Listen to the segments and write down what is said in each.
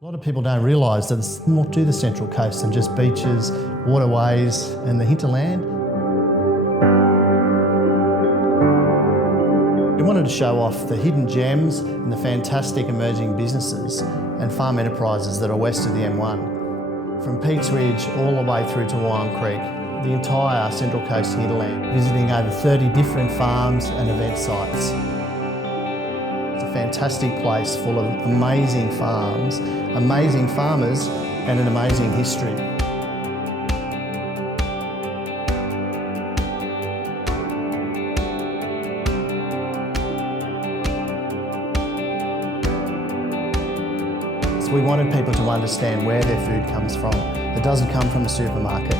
A lot of people don't realise that there's more to the Central Coast than just beaches, waterways and the hinterland. We wanted to show off the hidden gems and the fantastic emerging businesses and farm enterprises that are west of the M1. From Peats Ridge all the way through to Wyong Creek, the entire Central Coast hinterland, visiting over 30 different farms and event sites. It's a fantastic place full of amazing farms, amazing farmers and an amazing history. So we wanted people to understand where their food comes from. It doesn't come from a supermarket.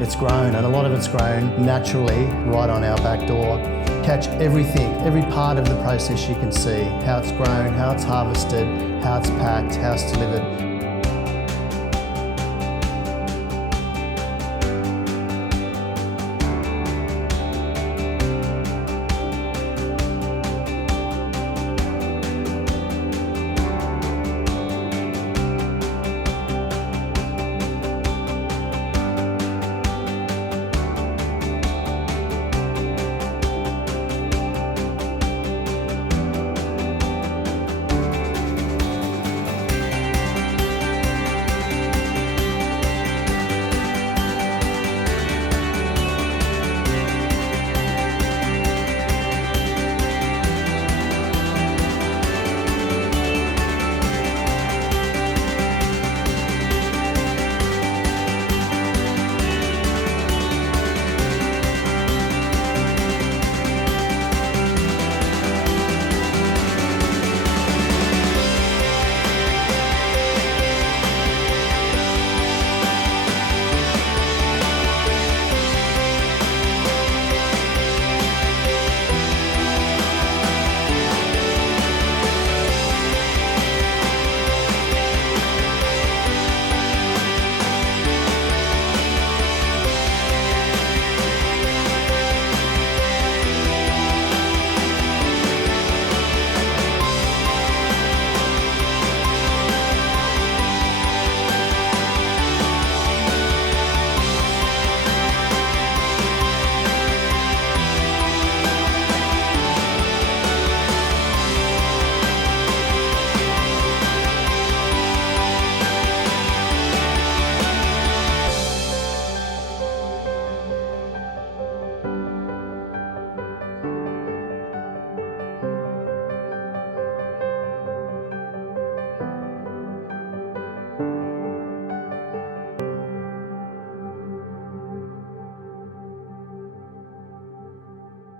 It's grown, and a lot of it's grown naturally right on our back door. Catch everything, every part of the process you can see, how it's grown, how it's harvested, how it's packed, how it's delivered.